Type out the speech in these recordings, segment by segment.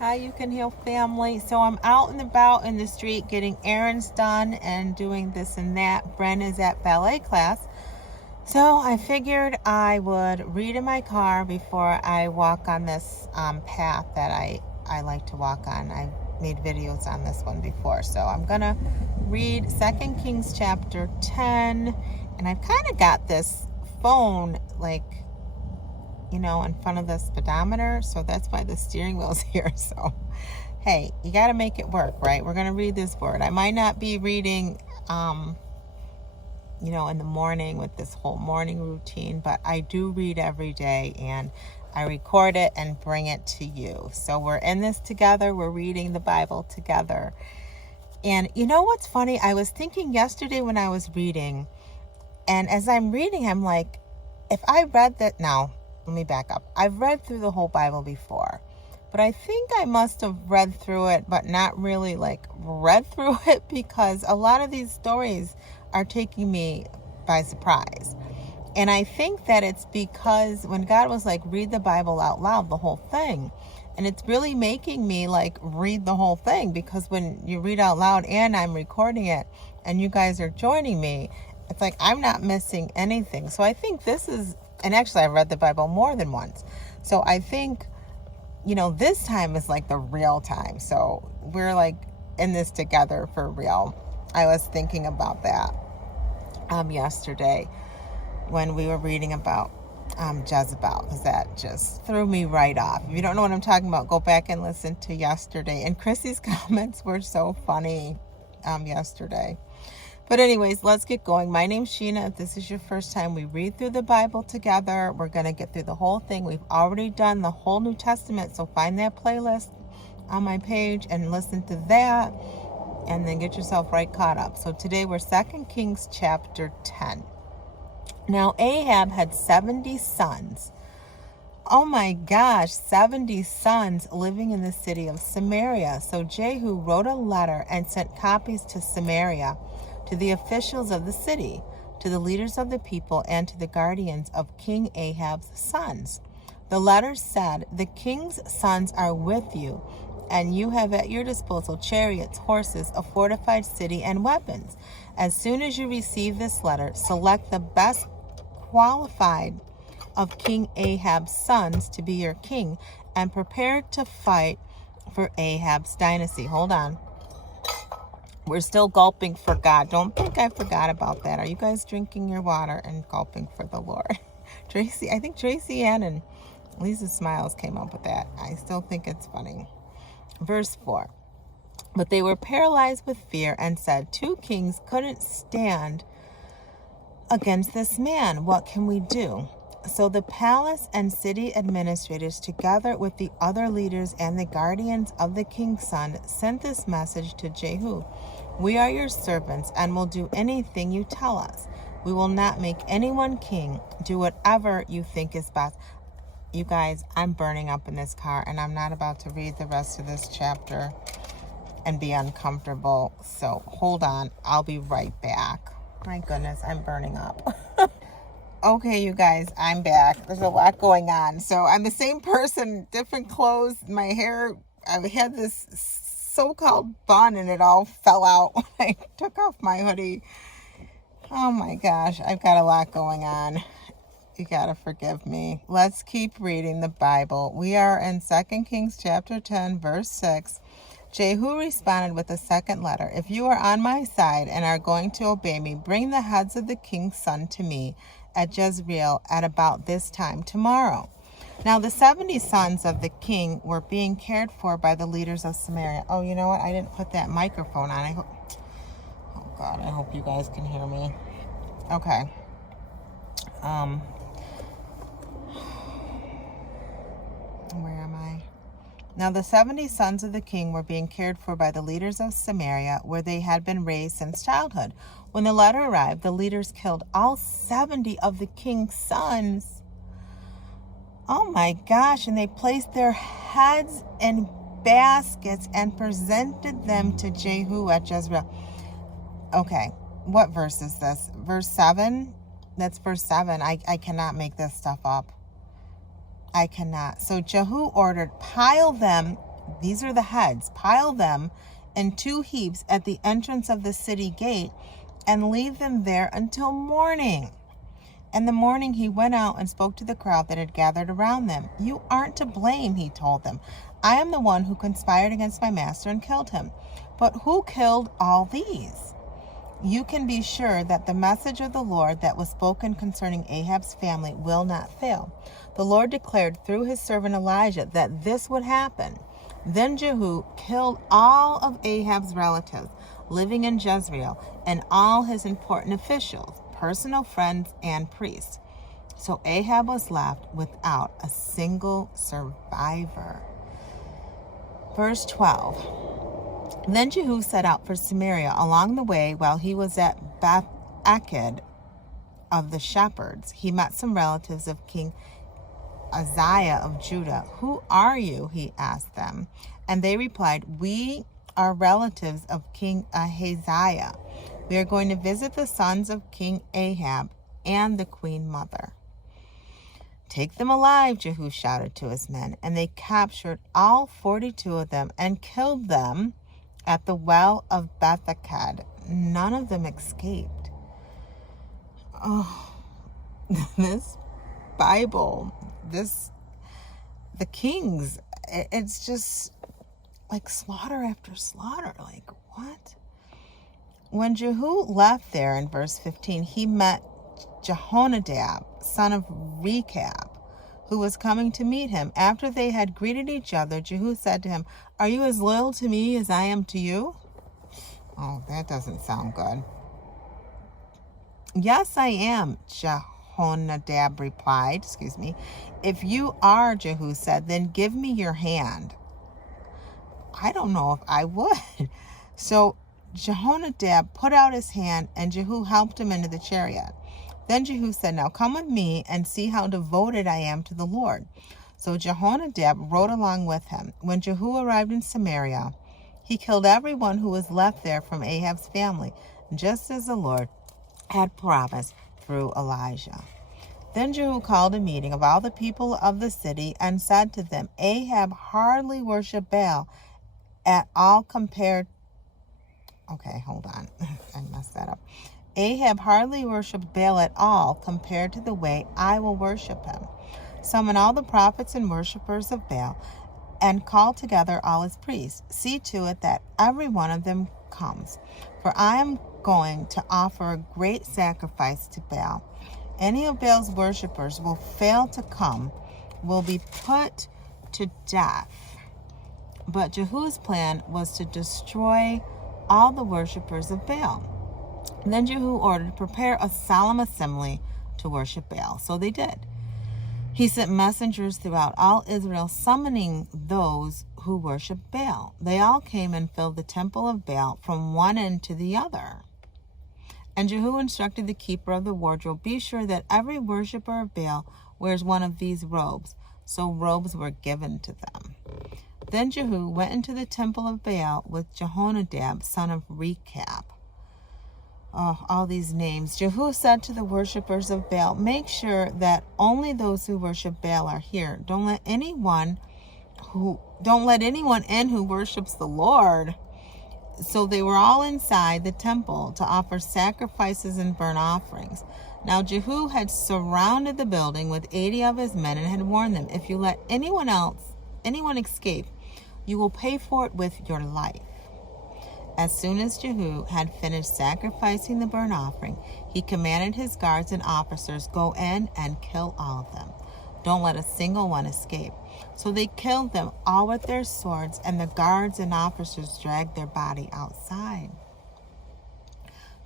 Hi, You Can Heal family. So I'm out and about in the street getting errands done and doing this and that. Bren is at ballet class. So I figured I would read in my car before I walk on this path that I like to walk on. I've made videos on this one before. So I'm going to read 2 Kings chapter 10. And I've kind of got this phone in front of the speedometer, so that's why the steering wheel's here. So hey, you got to make it work, right? We're going to read this word. I might not be reading in the morning with this whole morning routine, but I do read every day, and I record it and bring it to you. So we're in this together. We're reading the Bible together. And you know what's funny? I was thinking yesterday when I was reading, and as I'm reading, I'm like, if I read that now, let me back up. I've read through the whole Bible before, but I think I must have read through it, but not really read through it, because a lot of these stories are taking me by surprise. And I think that it's because when God was like, read the Bible out loud, the whole thing, and it's really making me read the whole thing, because when you read out loud and I'm recording it and you guys are joining me, it's like I'm not missing anything. So I think this is, and actually I've read the Bible more than once. So I think, this time is the real time. So we're in this together for real. I was thinking about that yesterday when we were reading about Jezebel, because that just threw me right off. If you don't know what I'm talking about, go back and listen to yesterday. And Chrissy's comments were so funny yesterday. But anyways, let's get going. My name's Shena. If this is your first time, we read through the Bible together. We're going to get through the whole thing. We've already done the whole New Testament, so find that playlist on my page and listen to that, and then get yourself right caught up. So today we're 2 Kings chapter 10. Now Ahab had 70 sons. Oh my gosh, 70 sons living in the city of Samaria. So Jehu wrote a letter and sent copies to Samaria, to the officials of the city, to the leaders of the people, and to the guardians of King Ahab's sons. The letter said, "The king's sons are with you, and you have at your disposal chariots, horses, a fortified city, and weapons. As soon as you receive this letter, select the best qualified of King Ahab's sons to be your king, and prepare to fight for Ahab's dynasty." Hold on. We're still gulping for God. Don't think I forgot about that. Are you guys drinking your water and gulping for the Lord? I think Tracy Ann and Lisa Smiles came up with that. I still think it's funny. Verse 4. But they were paralyzed with fear and said, "Two kings couldn't stand against this man. What can we do?" So the palace and city administrators, together with the other leaders and the guardians of the king's son, sent this message to Jehu: "We are your servants and will do anything you tell us. We will not make anyone king. Do whatever you think is best." You guys, I'm burning up in this car, and I'm not about to read the rest of this chapter and be uncomfortable. So hold on. I'll be right back. My goodness, I'm burning up. Okay, you guys, I'm back. There's a lot going on. So I'm the same person, different clothes. My hair, I had this so-called bun, and it all fell out when I took off my hoodie. Oh my gosh, I've got a lot going on. You gotta forgive me. Let's keep reading the Bible. We are in 2 Kings chapter 10, verse 6. Jehu responded with a second letter: "If you are on my side and are going to obey me, bring the heads of the king's son to me at Jezreel at about this time tomorrow." Now the 70 sons of the king were being cared for by the leaders of Samaria. Oh, you know what? I didn't put that microphone on. Oh God, I hope you guys can hear me. Okay. Where am I? Now the 70 sons of the king were being cared for by the leaders of Samaria, where they had been raised since childhood. When the letter arrived, the leaders killed all 70 of the king's sons. Oh my gosh, and they placed their heads in baskets and presented them to Jehu at Jezreel. Okay, what verse is this? Verse 7? That's verse 7. I cannot make this stuff up. I cannot. So Jehu ordered, "Pile them These are the heads. Pile them in 2 heaps at the entrance of the city gate and leave them there until morning." In the morning he went out and spoke to the crowd that had gathered around them. "You aren't to blame," he told them. "I am the one who conspired against my master and killed him. But who killed all these? You can be sure that the message of the Lord that was spoken concerning Ahab's family will not fail. The Lord declared through his servant Elijah that this would happen." Then Jehu killed all of Ahab's relatives living in Jezreel and all his important officials, personal friends, and priests. So Ahab was left without a single survivor. Verse 12. Then Jehu set out for Samaria. Along the way, while he was at Beth Eked of the shepherds, he met some relatives of King Uzziah of Judah. "Who are you?" he asked them. And they replied, "We are relatives of King Ahaziah. We are going to visit the sons of King Ahab and the queen mother." "Take them alive," Jehu shouted to his men. And they captured all 42 of them and killed them at the well of Beth Eked. None of them escaped. Oh, this Bible, the Kings, it's just like slaughter after slaughter. Like, what? When Jehu left there in verse 15, he met Jehonadab, son of Rechab, who was coming to meet him. After they had greeted each other, Jehu said to him, "Are you as loyal to me as I am to you?" Oh, that doesn't sound good. "Yes, I am," Jehonadab replied. "If you are," Jehu said, "then give me your hand." "I don't know if I would." So Jehonadab put out his hand, and Jehu helped him into the chariot. Then Jehu said, "Now come with me and see how devoted I am to the Lord." So Jehonadab rode along with him. When Jehu arrived in Samaria, he killed everyone who was left there from Ahab's family, just as the Lord had promised through Elijah. Then Jehu called a meeting of all the people of the city and said to them, "Ahab hardly worshiped Baal at all compared..." Okay, hold on. I messed that up. "Ahab hardly worshipped Baal at all compared to the way I will worship him. Summon all the prophets and worshippers of Baal and call together all his priests. See to it that every one of them comes, for I am going to offer a great sacrifice to Baal. Any of Baal's worshippers will fail to come, will be put to death." But Jehu's plan was to destroy all the worshippers of Baal. Then Jehu ordered, "Prepare a solemn assembly to worship Baal." So they did. He sent messengers throughout all Israel, summoning those who worshiped Baal. They all came and filled the temple of Baal from one end to the other. And Jehu instructed the keeper of the wardrobe, "Be sure that every worshiper of Baal wears one of these robes." So robes were given to them. Then Jehu went into the temple of Baal with Jehonadab, son of Rechab. Oh, all these names. Jehu said to the worshippers of Baal, "Make sure that only those who worship Baal are here. Don't let anyone in who worships the Lord." So they were all inside the temple to offer sacrifices and burnt offerings. Now Jehu had surrounded the building with 80 of his men and had warned them, "If you let anyone escape, you will pay for it with your life." As soon as Jehu had finished sacrificing the burnt offering, he commanded his guards and officers, "Go in and kill all of them. Don't let a single one escape." So they killed them all with their swords, and the guards and officers dragged their body outside.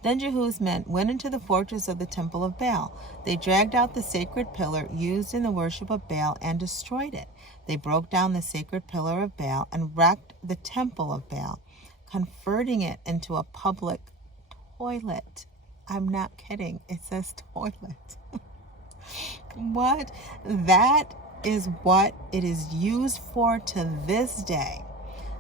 Then Jehu's men went into the fortress of the temple of Baal. They dragged out the sacred pillar used in the worship of Baal and destroyed it. They broke down the sacred pillar of Baal and wrecked the temple of Baal, converting it into a public toilet. I'm not kidding. It says toilet. What? That is what it is used for to this day.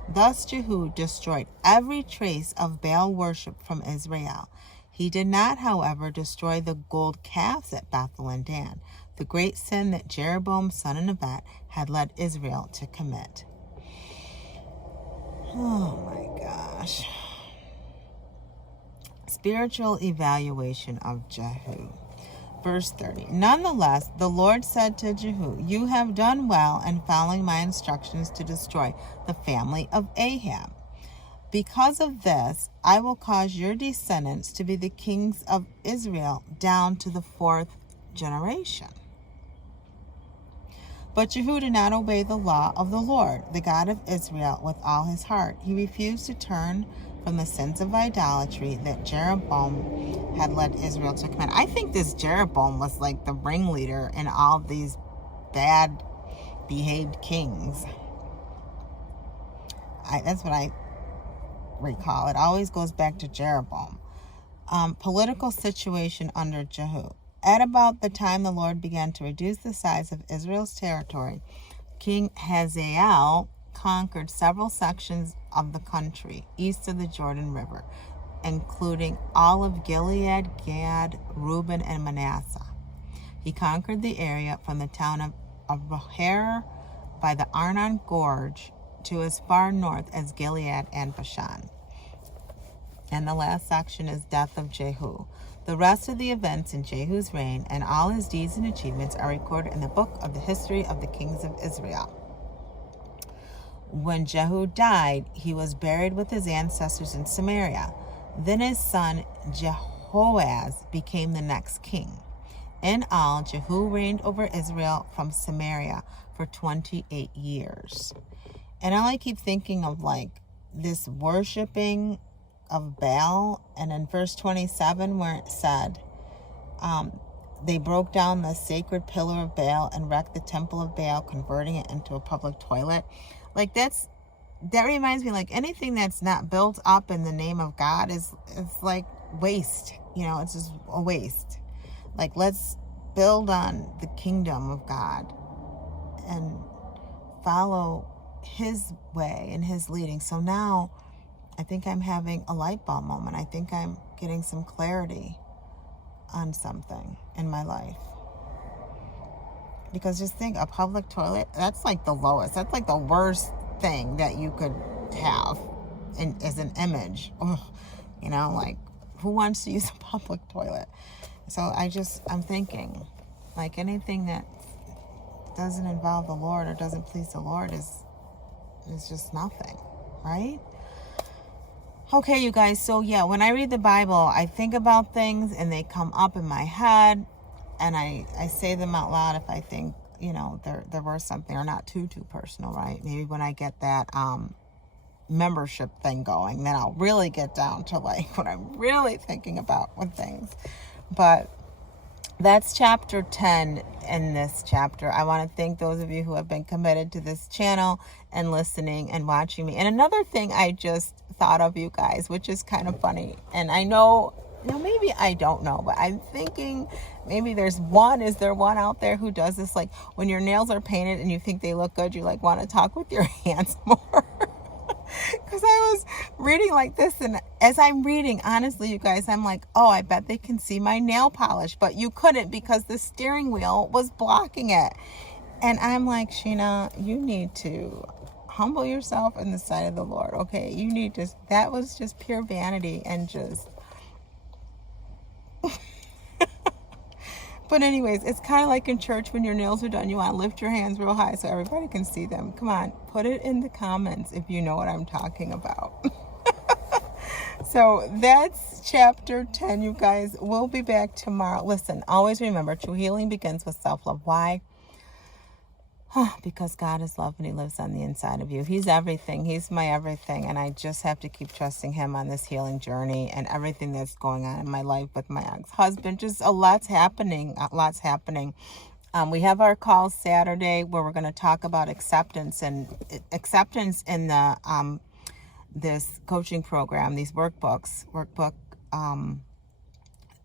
Thus Jehu destroyed every trace of Baal worship from Israel. He did not, however, destroy the gold calves at Bethel and Dan, the great sin that Jeroboam, son of Nebat, had led Israel to commit. spiritual evaluation of Jehu. Verse 30. Nonetheless, the Lord said to Jehu, you have done well in following my instructions to destroy the family of Ahab. Because of this, I will cause your descendants to be the kings of Israel down to the 4th generation. But Jehu did not obey the law of the Lord, the God of Israel, with all his heart. He refused to turn from the sins of idolatry that Jeroboam had led Israel to commit. I think this Jeroboam was like the ringleader in all these bad behaved kings. That's what I recall. It always goes back to Jeroboam. Political situation under Jehu. At about the time the Lord began to reduce the size of Israel's territory, King Hazael conquered several sections of the country east of the Jordan River, including all of Gilead, Gad, Reuben, and Manasseh. He conquered the area from the town of Beher by the Arnon Gorge to as far north as Gilead and Bashan. And the last section is death of Jehu. The rest of the events in Jehu's reign and all his deeds and achievements are recorded in the book of the history of the kings of Israel. When Jehu died, he was buried with his ancestors in Samaria. Then his son Jehoaz became the next king. In all, Jehu reigned over Israel from Samaria for 28 years. And all I keep thinking of like this worshiping of Baal, and in verse 27 where it said, they broke down the sacred pillar of Baal and wrecked the temple of Baal, converting it into a public toilet. Like that reminds me, like anything that's not built up in the name of God is like waste. It's just a waste. Like let's build on the kingdom of God and follow his way and his leading. So now I think I'm having a light bulb moment. I think I'm getting some clarity on something in my life. Because just think, a public toilet, that's like the lowest. That's like the worst thing that you could have as an image. Ugh, like who wants to use a public toilet? So I'm thinking, like anything that doesn't involve the Lord or doesn't please the Lord is just nothing, right? Okay, you guys, so yeah, when I read the Bible, I think about things and they come up in my head and I say them out loud if I think, they're worth something or not too personal, right? Maybe when I get that membership thing going, then I'll really get down to like what I'm really thinking about with things. But that's chapter 10 in this chapter. I want to thank those of you who have been committed to this channel and listening and watching me. And another thing I just thought of, you guys, which is kind of funny, and I know, maybe I don't know, but I'm thinking maybe is there one out there who does this, like when your nails are painted and you think they look good, you like want to talk with your hands more. Because I was reading like this, and as I'm reading, honestly, you guys, I'm like, oh, I bet they can see my nail polish, but you couldn't because the steering wheel was blocking it. And I'm like, Shena, you need to humble yourself in the sight of the Lord, okay? That was just pure vanity and just... But anyways, it's kind of like in church when your nails are done, you want to lift your hands real high so everybody can see them. Come on, put it in the comments if you know what I'm talking about. So that's chapter 10, you guys. We'll be back tomorrow. Listen, always remember, true healing begins with self-love. Why? Because God is love and he lives on the inside of you. He's everything. He's my everything. And I just have to keep trusting him on this healing journey and everything that's going on in my life with my ex-husband. Just a lot's happening. We have our call Saturday where we're going to talk about acceptance in the this coaching program, these workbooks. Workbook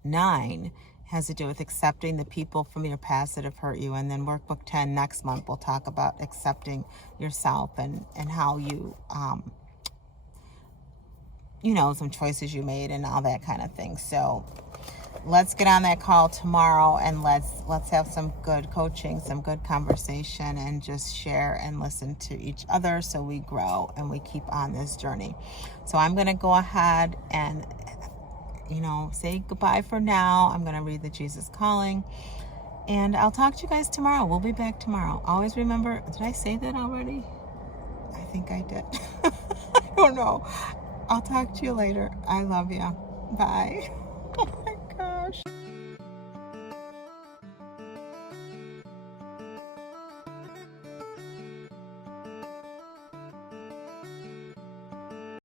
9 has to do with accepting the people from your past that have hurt you. And then workbook 10 next month, we'll talk about accepting yourself and how you, some choices you made and all that kind of thing. So let's get on that call tomorrow and let's have some good coaching, some good conversation, and just share and listen to each other so we grow and we keep on this journey. So I'm going to go ahead and say goodbye for now. I'm going to read the Jesus Calling. And I'll talk to you guys tomorrow. We'll be back tomorrow. Always remember, did I say that already? I think I did. I don't know. I'll talk to you later. I love you. Bye. Oh my gosh.